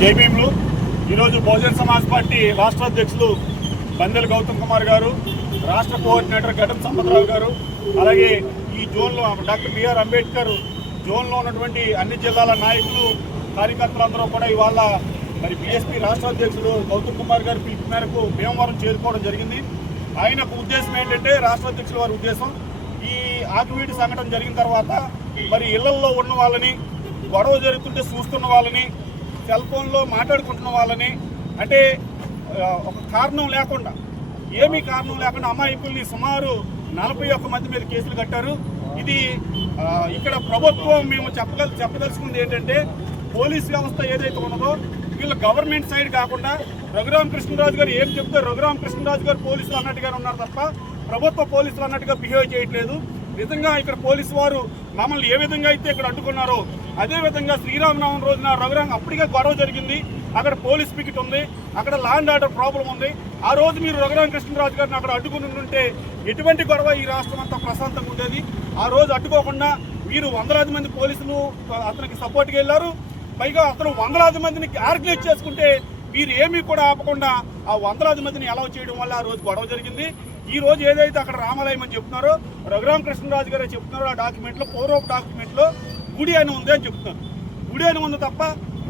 జై భీమ్లు. ఈరోజు బహుజన్ సమాజ్ పార్టీ రాష్ట్ర అధ్యక్షులు బందెల గౌతమ్ కుమార్ గారు, రాష్ట్ర కోఆర్డినేటర్ ఘటం సంపత్రావు గారు, అలాగే ఈ జోన్లో డాక్టర్ బిఆర్ అంబేద్కర్ జోన్లో ఉన్నటువంటి అన్ని జిల్లాల నాయకులు, కార్యకర్తలందరూ కూడా ఇవాళ మరి బీఎస్పీ రాష్ట్ర అధ్యక్షులు గౌతమ్ కుమార్ గారి పిలుపు మేరకు భీమవరం చేరుకోవడం జరిగింది. ఆయనకు ఉద్దేశం ఏంటంటే, రాష్ట్ర అధ్యక్షుల వారి ఉద్దేశం, ఈ ఆకువీడి సంఘటన జరిగిన తర్వాత మరి ఇళ్లల్లో ఉన్న వాళ్ళని, గొడవ జరుగుతుంటే చూస్తున్న వాళ్ళని, సెల్ ఫోన్లో మాట్లాడుకుంటున్న వాళ్ళని, అంటే ఒక కారణం లేకుండా, ఏమీ కారణం లేకుండా అమాయకుల్ని సుమారు 41 మంది మీద కేసులు కట్టారు. ఇది ఇక్కడ ప్రభుత్వం మేము చెప్పదలుచుకుంది ఏంటంటే, పోలీస్ వ్యవస్థ ఏదైతే ఉన్నదో వీళ్ళు గవర్నమెంట్ సైడ్ కాకుండా రఘురామ కృష్ణరాజు గారు ఏం చెప్తారు, రఘురామ కృష్ణరాజు గారు పోలీసులు అన్నట్టుగానే ఉన్నారు తప్ప ప్రభుత్వ పోలీసులు అన్నట్టుగా బిహేవ్ చేయట్లేదు. నిజంగా ఇక్కడ పోలీసు వారు మమ్మల్ని ఏ విధంగా అయితే ఇక్కడ అడ్డుకున్నారో అదేవిధంగా శ్రీరామనవమి రోజున రఘురామ అప్పటికే గొడవ జరిగింది, అక్కడ పోలీస్ పికెట్ ఉంది, అక్కడ లా అండ్ ఆర్డర్ ప్రాబ్లం ఉంది. ఆ రోజు మీరు రఘురామ కృష్ణరాజు గారిని అక్కడ అడ్డుకుని ఉంటే ఎటువంటి గొడవ ఈ రాష్ట్రం అంతా ప్రశాంతంగా ఉండేది. ఆ రోజు అడ్డుకోకుండా మీరు వందలాది మంది పోలీసులు అతనికి సపోర్ట్గా వెళ్ళారు. పైగా అతను వందలాది మందిని ఆర్గనైజ్ చేసుకుంటే మీరు ఏమీ కూడా ఆపకుండా ఆ వందలాది మందిని అలౌ చేయడం వల్ల ఆ రోజు గొడవ జరిగింది. ఈ రోజు ఏదైతే అక్కడ రామాలయం అని చెప్తున్నారో, రఘురామ కృష్ణరాజు గారే చెప్తున్నారో, ఆ డాక్యుమెంట్లో, పూర్వపు డాక్యుమెంట్లో గుడి అని ఉంది అని చెప్తున్నారు. గుడి అని ఉంది తప్ప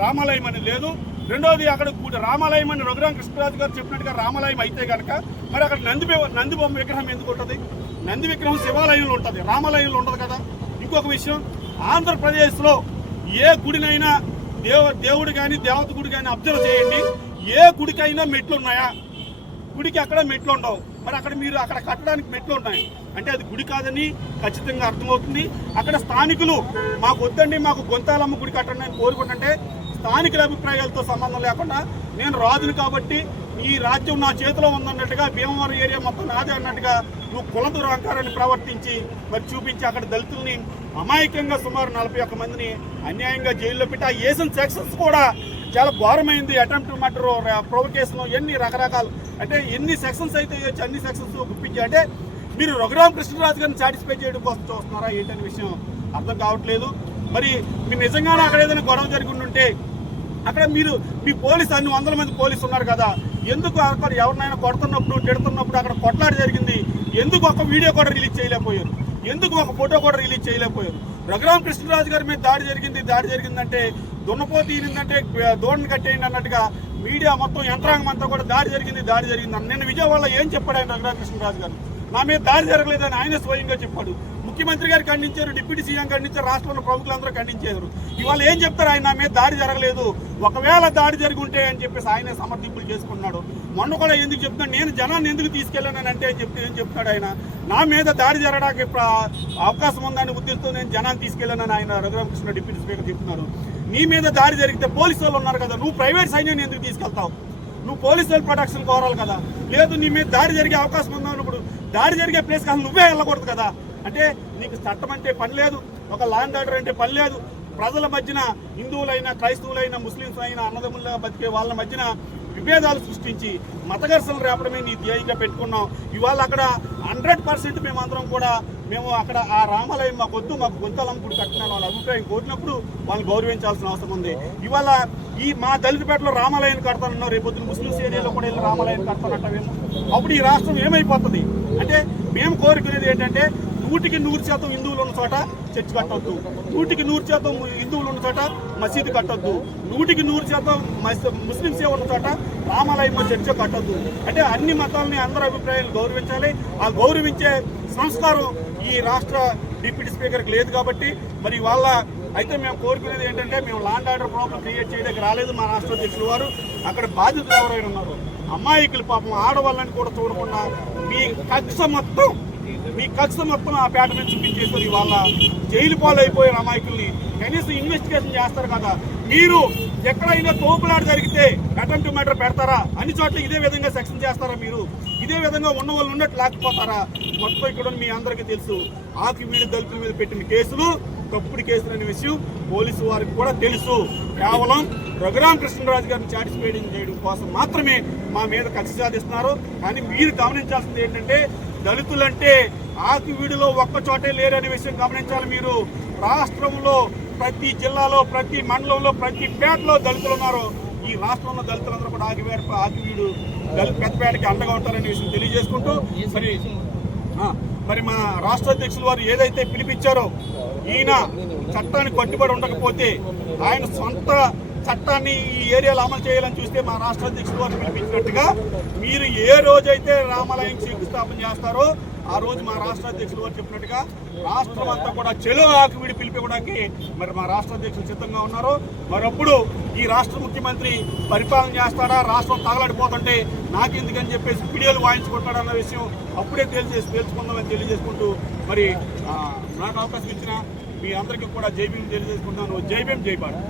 రామాలయం అని లేదు. రెండోది, అక్కడ రామాలయం అని రఘురామ కృష్ణరాజు గారు చెప్పినట్టుగా రామాలయం అయితే కనుక మరి అక్కడ నంది బొమ్మ విగ్రహం ఎందుకు ఉంటుంది? నంది విగ్రహం శివాలయంలో ఉంటుంది, రామాలయంలో ఉండదు కదా. ఇంకొక విషయం, ఆంధ్రప్రదేశ్లో ఏ గుడినైనా దేవుడు కానీ దేవత గుడి కానీ అబ్జర్వ్ చేయండి, ఏ గుడికైనా మెట్లు ఉన్నాయా? గుడికి అక్కడ మెట్లు ఉండవు. మరి అక్కడ మీరు అక్కడ కట్టడానికి మెట్లు ఉన్నాయి అంటే అది గుడి కాదని ఖచ్చితంగా అర్థమవుతుంది. అక్కడ స్థానికులు మాకు వద్దండి, మాకు గొంతాలమ్మ గుడి కట్టండి అని కోరుకుంటుంటే స్థానికుల అభిప్రాయాలతో సంబంధం లేకుండా నేను రాజును కాబట్టి ఈ రాజ్యం నా చేతిలో ఉందన్నట్టుగా, భీమవరం ఏరియా మొత్తం నాదే అన్నట్టుగా నువ్వు కుల దురహంకారాన్ని ప్రవర్తించి మరి చూపించి అక్కడ దళితుల్ని అమాయకంగా సుమారు 41 మందిని అన్యాయంగా జైల్లో పెట్టి ఆ ఏసిన సెక్షన్స్ కూడా చాలా ఘోరమైంది. అటెంప్ట్ మర్డర్, ప్రొవకేషన్, ఎన్ని రకరకాలు, అంటే ఎన్ని సెక్షన్స్ అయితే ఇవ్వచ్చు అన్ని సెక్షన్స్ గుప్పించి, అంటే మీరు రఘురామ కృష్ణరాజు గారిని సాటిస్ఫై చేయడం కోసం చూస్తున్నారా ఏంటనే విషయం అర్థం కావట్లేదు. మరి మీరు నిజంగానే అక్కడ ఏదైనా గొడవ జరిగి ఉంటే అక్కడ మీరు మీ పోలీసు అన్ని 100 మంది పోలీసు ఉన్నారు కదా, ఎందుకు అక్కడ ఎవరినైనా కొడుతున్నప్పుడు తిడుతున్నప్పుడు అక్కడ కొట్లాట జరిగింది, ఎందుకు ఒక వీడియో కూడా రిలీజ్ చేయలేకపోయారు? ఎందుకు ఒక ఫోటో కూడా రిలీజ్ చేయలేకపోయారు? రఘురామ కృష్ణరాజు గారి మీద దాడి జరిగిందంటే దున్నపోతు ఈనిందంటే దోణి కట్టేయండి అన్నట్టుగా మీడియా మొత్తం యంత్రాంగం అంతా కూడా దాడి జరిగింది అని. నేను విజయవాడలో ఏం చెప్పాడు ఆయన రఘురామ కృష్ణరాజు గారు? నా మీద దాడి జరగలేదని ఆయన స్వయంగా చెప్పాడు. ముఖ్యమంత్రి గారు ఖండించారు, డిప్యూటీ సీఎం ఖండించారు, రాష్ట్రంలో ప్రముఖులందరూ ఖండించారు. ఇవాళ ఏం చెప్తారు? ఆయన నా మీద దాడి జరగలేదు, ఒకవేళ దాడి జరిగి ఉంటే అని చెప్పేసి ఆయనే సమర్థింపులు చేసుకున్నాడు. మొన్న కూడా ఎందుకు చెప్తున్నాడు, నేను జనాన్ని ఎందుకు తీసుకెళ్ళానని అంటే ఏం చెప్తాడు ఆయన? నా మీద దాడి జరగడానికి అవకాశం ఉందని ఉద్దేశంతో నేను జనాన్ని తీసుకెళ్ళానని ఆయన రఘురామకృష్ణ డిప్యూటీ స్పీకర్ చెప్తున్నారు. నీ మీద దాడి జరిగితే పోలీసు వాళ్ళు ఉన్నారు కదా, నువ్వు ప్రైవేట్ సైన్యాన్ని ఎందుకు తీసుకెళ్తావు? నువ్వు పోలీసు వాళ్ళు ప్రొటెక్షన్ కోరాలి కదా. లేదు, నీ మీద దాడి జరిగే అవకాశం ఉందన్నప్పుడు దాడి జరిగే ప్లేస్ కాదు నువ్వే వెళ్ళకూడదు కదా. అంటే నీకు చట్టం అంటే పని లేదు, ఒక లా అండ్ ఆర్డర్ అంటే పని లేదు. ప్రజల మధ్యన హిందువులైనా, క్రైస్తవులైనా, ముస్లింస్ అయినా, అన్నదమ్ముల బతికే వాళ్ళ మధ్యన విభేదాలు సృష్టించి మత ఘర్షణలు రేపడమే నీ ధ్యేయంగా పెట్టుకున్నాం. ఇవాళ అక్కడ 100% మేమందరం కూడా అక్కడ ఆ రామాలయం మాకు వద్దు, మాకు గొంతాలమ్మ గుడి కట్టినాను వాళ్ళ అభిప్రాయం కోరినప్పుడు వాళ్ళని గౌరవించాల్సిన అవసరం ఉంది. ఇవాళ మా దళితపేటలో రామాలయాన్ని కడతానన్నావు, రేపొద్దున ముస్లింస్ ఏరియాలో కూడా వెళ్ళి రామాలయాన్ని కడతానంటావేమో. అప్పుడు ఈ రాష్ట్రం ఏమైపోతుంది? అంటే మేము కోరుకునేది ఏంటంటే 100% హిందువులు ఉన్న చోట చర్చి కట్టొద్దు, 100% హిందువులు ఉన్న చోట మసీదు కట్టొద్దు, 100% ముస్లింసే ఉన్న చోట రామాలయం చర్చ కట్టొద్దు. అంటే అన్ని మతాలని, అందరి అభిప్రాయాలు గౌరవించాలి. ఆ గౌరవించే సంస్కారం ఈ రాష్ట్ర డిప్యూటీ స్పీకర్కి లేదు కాబట్టి మరి వాళ్ళ అయితే మేము కోరుకునేది ఏంటంటే, మేము law and order problem create చేయడానికి రాలేదు. మా రాష్ట్ర అధ్యక్షులు వారు అక్కడ బాధితులు ఎవరైనా ఉన్నారు, అమ్మాయికులు పాపం ఆడవాళ్ళని కూడా చూడకుండా మీ కక్ష మొత్తం ఆ పేట మీద చూపించేస్తారు. ఇవాళ జైలు పాలైపోయిన అమాయకుల్ని కనీసం ఇన్వెస్టిగేషన్ చేస్తారు కదా. మీరు ఎక్కడైనా తోపులాట జరిగితే అటెంప్ట్ మర్డర్ పెడతారా? అన్ని చోట్ల ఇదే విధంగా సెక్షన్ చేస్తారా? మీరు ఇదే విధంగా ఉన్న వాళ్ళు ఉన్నట్టు లేకపోతారా? మొత్తం ఇక్కడ మీ అందరికీ తెలుసు, ఆకివీడి దళితుల మీద పెట్టిన కేసులు తప్పుడు కేసులు అనే విషయం పోలీసు వారికి కూడా తెలుసు. కేవలం రఘురామ కృష్ణరాజు గారిని సాటిస్ఫై చేయడం కోసం మాత్రమే మా మీద కక్ష సాధిస్తున్నారు. కానీ మీరు గమనించాల్సింది ఏంటంటే, దళితులంటే ఆకివీడిలో ఒక్క చోటే లేరనే విషయం గమనించాలి మీరు. రాష్ట్రంలో ప్రతి జిల్లాలో, ప్రతి మండలంలో, ప్రతి పేటలో దళితులు ఉన్నారు. ఈ రాష్ట్రంలో దళితులందరూ కూడా ఆకివీడు పెద్దపేటకి అండగా ఉంటారనే విషయం తెలియజేసుకుంటూ మరి మా రాష్ట్ర అధ్యక్షులు వారు ఏదైతే పిలిపించారో ఈయన చట్టానికి కట్టుబడి ఉండకపోతే ఆయన సొంత చట్టాన్ని ఈ ఏరియాలో అమలు చేయాలని చూస్తే మా రాష్ట్ర అధ్యక్షులు వారు పిలిపించినట్టుగా మీరు ఏ రోజైతే రామాలయం శంకుస్థాపన చేస్తారో ఆ రోజు మా రాష్ట్ర అధ్యక్షులు వారు చెప్పినట్టుగా రాష్ట్రం అంతా కూడా చెలో ఆకువీడి పిలిపివ్వడానికి మరి మా రాష్ట్ర అధ్యక్షులు సిద్ధంగా ఉన్నారు. మరప్పుడు ఈ రాష్ట్ర ముఖ్యమంత్రి పరిపాలన చేస్తాడా, రాష్ట్రం తగలడిపోతుంటే నాకెందుకని చెప్పేసి వీడియోలు వాయించుకుంటాడన్న విషయం అప్పుడే తెలుసుకుందామని తెలియజేసుకుంటూ మరి నాకు అవకాశం ఇచ్చిన మీ అందరికీ కూడా జై భీమ్ తెలియజేసుకుంటాను. జై భీమ్, జై భారత్.